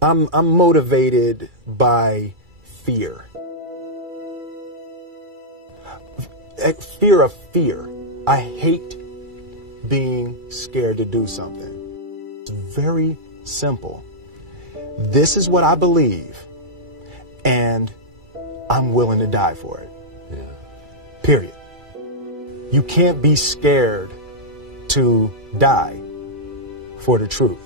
I'm motivated by fear. Fear of fear. I hate being scared to do something. It's very simple. This is what I believe, and I'm willing to die for it. Yeah. Period. You can't be scared to die for the truth.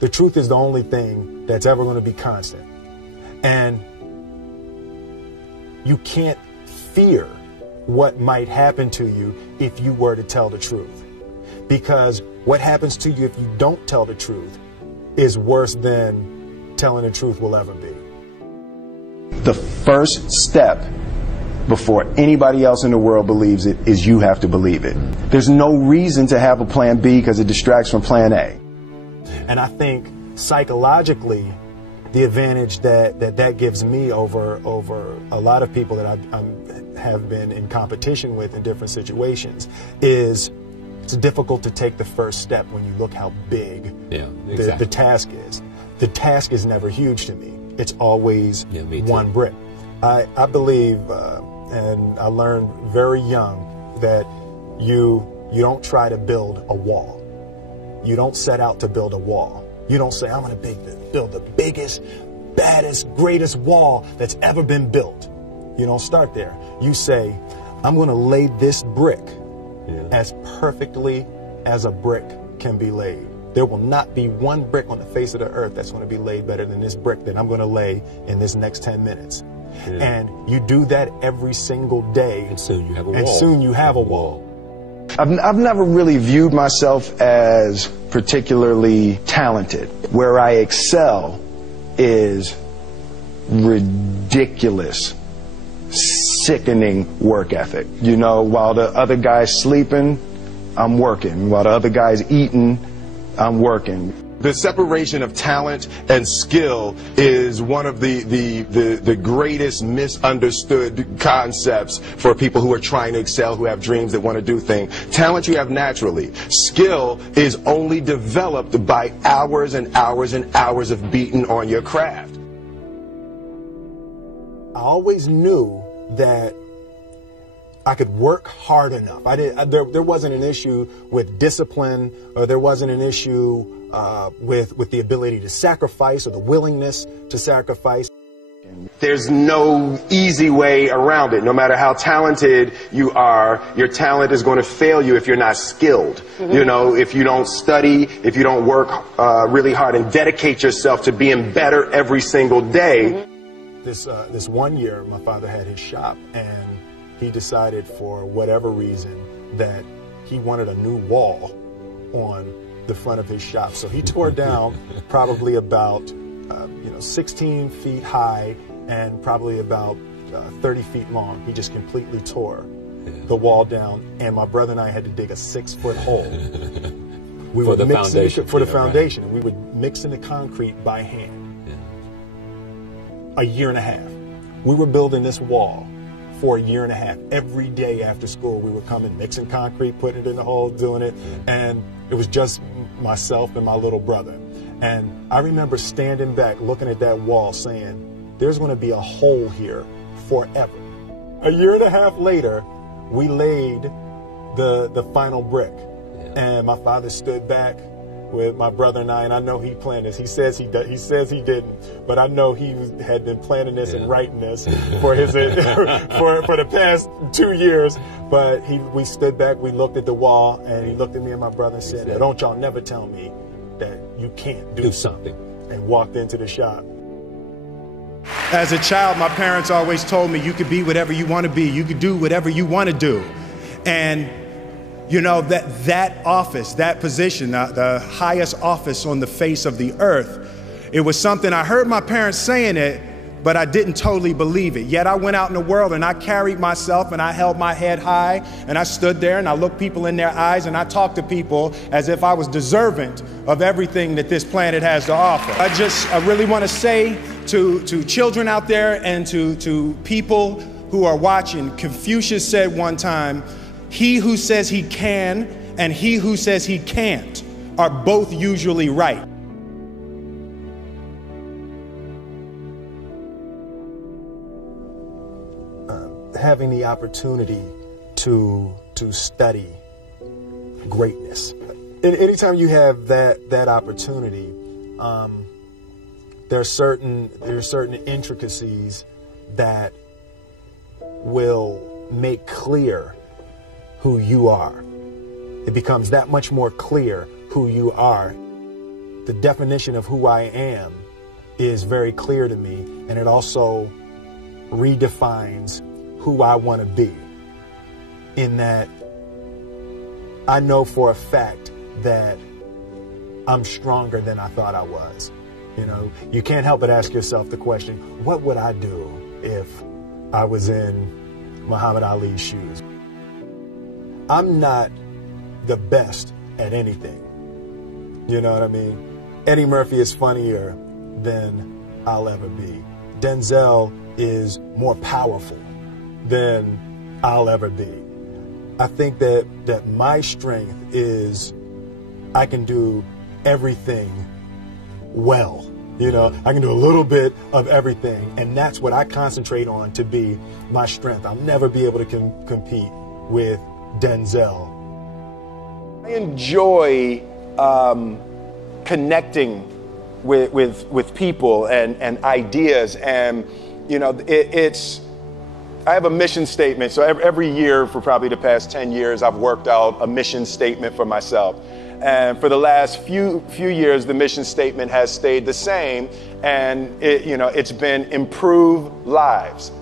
The truth is the only thing that's ever going to be constant. And you can't fear what might happen to you if you were to tell the truth. Because what happens to you if you don't tell the truth is worse than telling the truth will ever be. The first step before anybody else in the world believes it is you have to believe it. There's no reason to have a plan B because it distracts from plan A. And I think psychologically, the advantage that gives me over a lot of people that I have been in competition with in different situations is it's difficult to take the first step when you look how big the task is. The task is never huge to me. It's always one brick. I believe, and I learned very young, that you don't try to build a wall. You don't set out to build a wall. You don't say, I'm going to build the biggest, baddest, greatest wall that's ever been built. You don't start there. You say, I'm going to lay this brick as perfectly as a brick can be laid. There will not be one brick on the face of the earth that's going to be laid better than this brick that I'm going to lay in this next 10 minutes. And you do that every single day. And soon you have a wall. And soon you have a wall. I've never really viewed myself as particularly talented. Where I excel is ridiculous, sickening work ethic. You know, while the other guy's sleeping, I'm working. While the other guy's eating, I'm working. The separation of talent and skill is one of the greatest misunderstood concepts for people who are trying to excel, who have dreams, that want to do things. Talent you have naturally. Skill is only developed by hours and hours and hours of beating on your craft. I always knew that I could work hard enough. There wasn't an issue with discipline, or there wasn't an issue with the ability to sacrifice or the willingness to sacrifice. There's no easy way around it. No matter how talented you are, your talent is going to fail you if you're not skilled. You know, if you don't study, if you don't work really hard and dedicate yourself to being better every single day. This one year, my father had his shop, and he decided for whatever reason that he wanted a new wall on the front of his shop. So he tore down probably about 16 feet high and probably about 30 feet long. He just completely tore the wall down, and my brother and I had to dig a 6-foot hole. We for the foundation. For the foundation. We would mix in the concrete by hand. A year and a half. We were building this wall for a year and a half. Every day after school, we would come in, mixing concrete, putting it in the hole, doing it. And it was just myself and my little brother. And I remember standing back, looking at that wall, saying, there's going to be a hole here forever. A year and a half later, we laid the final brick. And my father stood back with my brother and I know he planned this. He says he didn't, but I know he had been planning this and writing this for his for the past 2 years. But we stood back, we looked at the wall, and he looked at me and my brother and said, "Don't y'all never tell me that you can't do something," and walked into the shop. As a child, my parents always told me, you could be whatever you want to be, you could do whatever you want to do. And you know, that office, that position, the highest office on the face of the earth, it was something I heard my parents saying it, but I didn't totally believe it. Yet I went out in the world and I carried myself and I held my head high and I stood there and I looked people in their eyes and I talked to people as if I was deserving of everything that this planet has to offer. I really want to say to children out there and to people who are watching, Confucius said one time, he who says he can and he who says he can't are both usually right. having the opportunity to study greatness. And anytime you have that opportunity, there are certain intricacies that will make clear who you are. It becomes that much more clear who you are. The definition of who I am is very clear to me, and it also redefines who I want to be, in that I know for a fact that I'm stronger than I thought I was. You know, you can't help but ask yourself the question, what would I do if I was in Muhammad Ali's shoes? I'm not the best at anything. You know what I mean? Eddie Murphy is funnier than I'll ever be. Denzel is more powerful than I'll ever be. I think that my strength is I can do everything well. You know, I can do a little bit of everything, and that's what I concentrate on to be my strength. I'll never be able to compete with Denzel. I enjoy connecting with people and ideas, and you know, I have a mission statement. So every year for probably the past 10 years, I've worked out a mission statement for myself. And for the last few years, the mission statement has stayed the same, and it's been improve lives,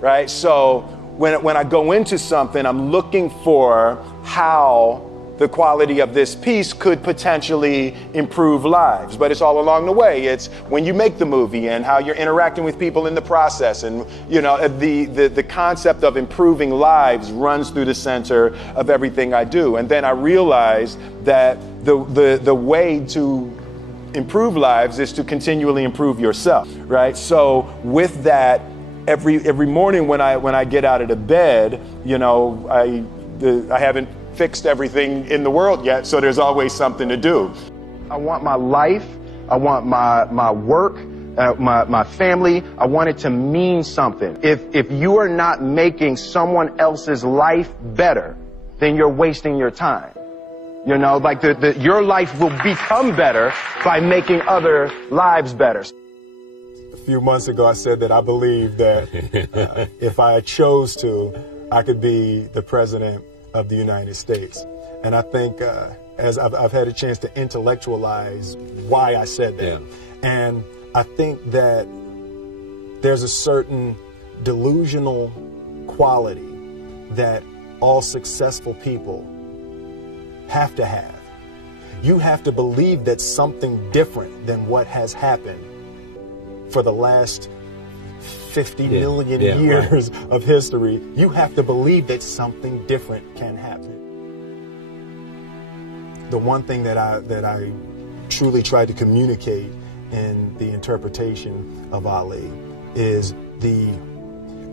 right? So when I go into something, I'm looking for how the quality of this piece could potentially improve lives. But it's all along the way. It's when you make the movie and how you're interacting with people in the process. And the concept of improving lives runs through the center of everything I do. And then I realized that the way to improve lives is to continually improve yourself, right? So with that, every morning when I get out of the bed, I haven't fixed everything in the world yet, so there's always something to do. I want my life, I want my work, my family, I want it to mean something. If you are not making someone else's life better, then you're wasting your time. You know, like your life will become better by making other lives better. A few months ago, I said that I believe that if I chose to, I could be the president of the United States. And I think as I've had a chance to intellectualize why I said that. Yeah. And I think that there's a certain delusional quality that all successful people have to have. You have to believe that something different than what has happened for the last 50 million years of history. You have to believe that something different can happen. The one thing that I truly tried to communicate in the interpretation of Ali is the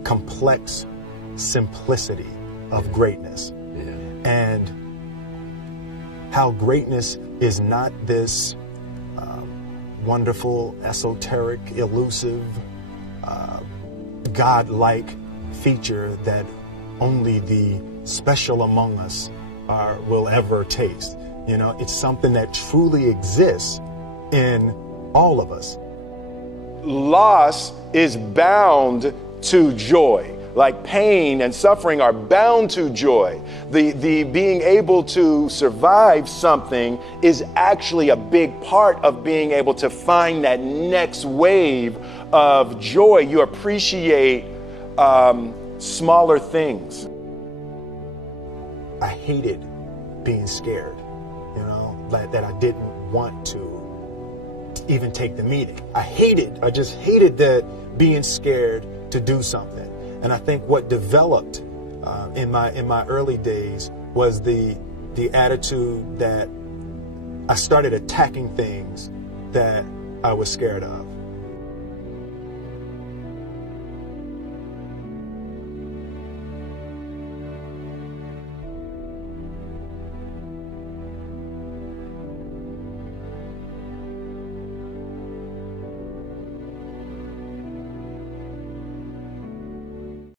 complex simplicity of greatness. And how greatness is not this wonderful, esoteric, elusive, God-like feature that only the special among us will ever taste. You know, it's something that truly exists in all of us. Loss is bound to joy. Like pain and suffering are bound to joy. The being able to survive something is actually a big part of being able to find that next wave of joy. You appreciate smaller things. I hated being scared, you know, that I didn't want to even take the meeting. I just hated that being scared to do something. And I think what developed in my early days was the attitude that I started attacking things that I was scared of.